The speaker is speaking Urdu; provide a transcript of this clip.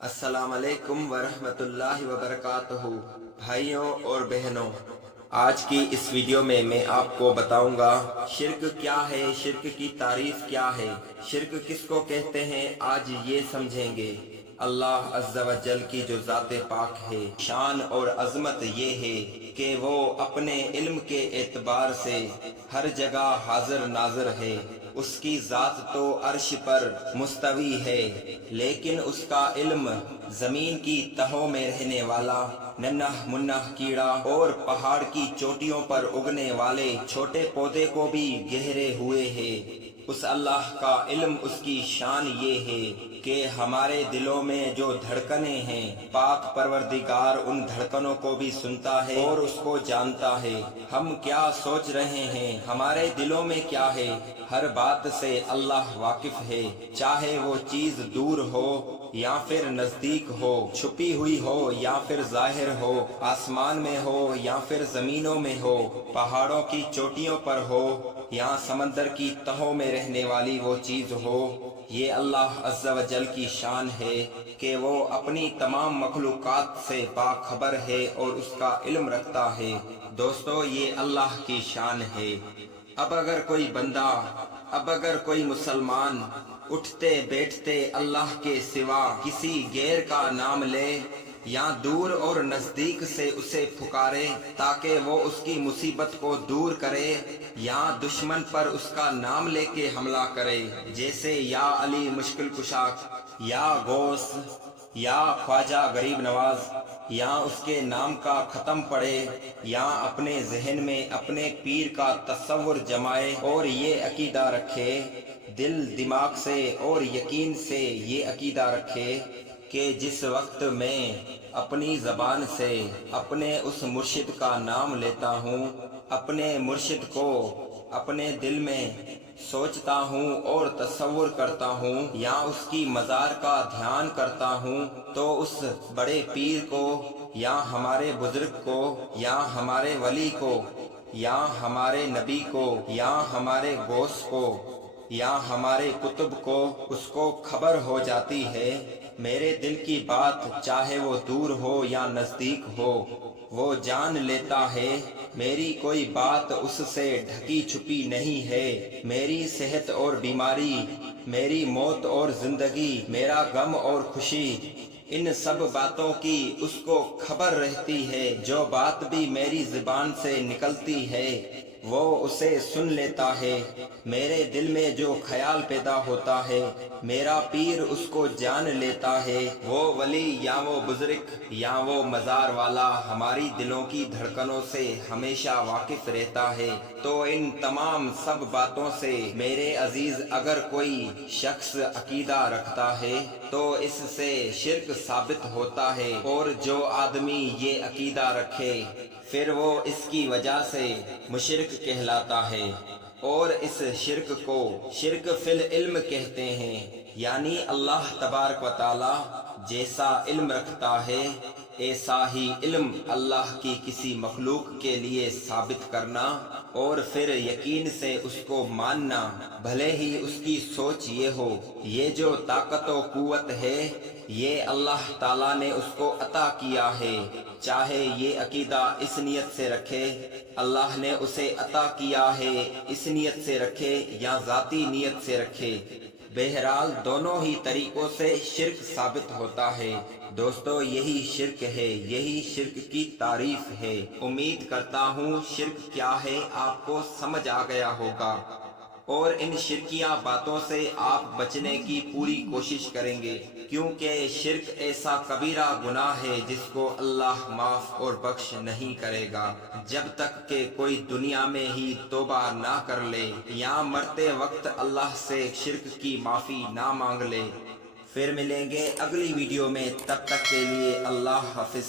السلام علیکم ورحمۃ اللہ وبرکاتہ۔ بھائیوں اور بہنوں، آج کی اس ویڈیو میں آپ کو بتاؤں گا شرک کیا ہے، شرک کی تعریف کیا ہے، شرک کس کو کہتے ہیں، آج یہ سمجھیں گے۔ اللہ عز و جل کی جو ذات پاک ہے، شان اور عظمت یہ ہے کہ وہ اپنے علم کے اعتبار سے ہر جگہ حاضر ناظر ہے۔ اس کی ذات تو عرش پر مستوی ہے، لیکن اس کا علم زمین کی تہوں میں رہنے والا ننھا منھا کیڑا اور پہاڑ کی چوٹیوں پر اگنے والے چھوٹے پودے کو بھی گہرے ہوئے ہے۔ اس اللہ کا علم، اس کی شان یہ ہے کہ ہمارے دلوں میں جو دھڑکنیں ہیں، پاک پروردگار ان دھڑکنوں کو بھی سنتا ہے اور اس کو جانتا ہے۔ ہم کیا سوچ رہے ہیں، ہمارے دلوں میں کیا ہے، ہر بات سے اللہ واقف ہے، چاہے وہ چیز دور ہو یا پھر نزدیک ہو، چھپی ہوئی ہو یا پھر ظاہر ہو، آسمان میں ہو یا پھر زمینوں میں ہو، پہاڑوں کی چوٹیوں پر ہو یا سمندر کی تہوں میں رہنے والی وہ چیز ہو۔ یہ اللہ عز و جل کی شان ہے کہ وہ اپنی تمام مخلوقات سے باخبر ہے اور اس کا علم رکھتا ہے۔ دوستو، یہ اللہ کی شان ہے۔ اب اگر کوئی بندہ، اب اگر کوئی مسلمان اٹھتے بیٹھتے اللہ کے سوا کسی غیر کا نام لے یا دور اور نزدیک سے اسے پکارے تاکہ وہ اس کی مصیبت کو دور کرے، یا دشمن پر اس کا نام لے کے حملہ کرے، جیسے یا علی مشکل کشا، یا غوث، یا خواجہ غریب نواز، یا اس کے نام کا ختم پڑے، یا اپنے ذہن میں اپنے پیر کا تصور جمائے اور یہ عقیدہ رکھے، دل دماغ سے اور یقین سے یہ عقیدہ رکھے کہ جس وقت میں اپنی زبان سے اپنے اس مرشد کا نام لیتا ہوں، اپنے مرشد کو اپنے دل میں سوچتا ہوں اور تصور کرتا ہوں یا اس کی مزار کا دھیان کرتا ہوں، تو اس بڑے پیر کو یا ہمارے بزرگ کو یا ہمارے ولی کو یا ہمارے نبی کو یا ہمارے غوث کو یا ہمارے کتب کو، اس کو خبر ہو جاتی ہے۔ میرے دل کی بات چاہے وہ دور ہو یا نزدیک ہو، وہ جان لیتا ہے۔ میری کوئی بات اس سے ڈھکی چھپی نہیں ہے۔ میری صحت اور بیماری، میری موت اور زندگی، میرا غم اور خوشی، ان سب باتوں کی اس کو خبر رہتی ہے۔ جو بات بھی میری زبان سے نکلتی ہے وہ اسے سن لیتا ہے۔ میرے دل میں جو خیال پیدا ہوتا ہے میرا پیر اس کو جان لیتا ہے۔ وہ ولی یا وہ بزرگ یا وہ مزار والا ہماری دلوں کی دھڑکنوں سے ہمیشہ واقف رہتا ہے۔ تو ان تمام سب باتوں سے میرے عزیز اگر کوئی شخص عقیدہ رکھتا ہے تو اس سے شرک ثابت ہوتا ہے، اور جو آدمی یہ عقیدہ رکھے پھر وہ اس کی وجہ سے مشرک کہلاتا ہے، اور اس شرک کو شرک فی العلم کہتے ہیں، یعنی اللہ تبارک و تعالی جیسا علم رکھتا ہے ایسا ہی علم اللہ کی کسی مخلوق کے لیے ثابت کرنا اور پھر یقین سے اس کو ماننا، بھلے ہی اس کی سوچ یہ ہو۔ یہ جو طاقت و قوت ہے یہ اللہ تعالیٰ نے اس کو عطا کیا ہے، چاہے یہ عقیدہ اس نیت سے رکھے اللہ نے اسے عطا کیا ہے، اس نیت سے رکھے یا ذاتی نیت سے رکھے، بہرحال دونوں ہی طریقوں سے شرک ثابت ہوتا ہے۔ دوستو، یہی شرک ہے، یہی شرک کی تعریف ہے۔ امید کرتا ہوں شرک کیا ہے آپ کو سمجھ آ گیا ہوگا، اور ان شرکیہ باتوں سے آپ بچنے کی پوری کوشش کریں گے، کیونکہ شرک ایسا کبیرہ گناہ ہے جس کو اللہ معاف اور بخش نہیں کرے گا جب تک کہ کوئی دنیا میں ہی توبہ نہ کر لے یا مرتے وقت اللہ سے شرک کی معافی نہ مانگ لے۔ پھر ملیں گے اگلی ویڈیو میں، تب تک کے لیے اللہ حافظ۔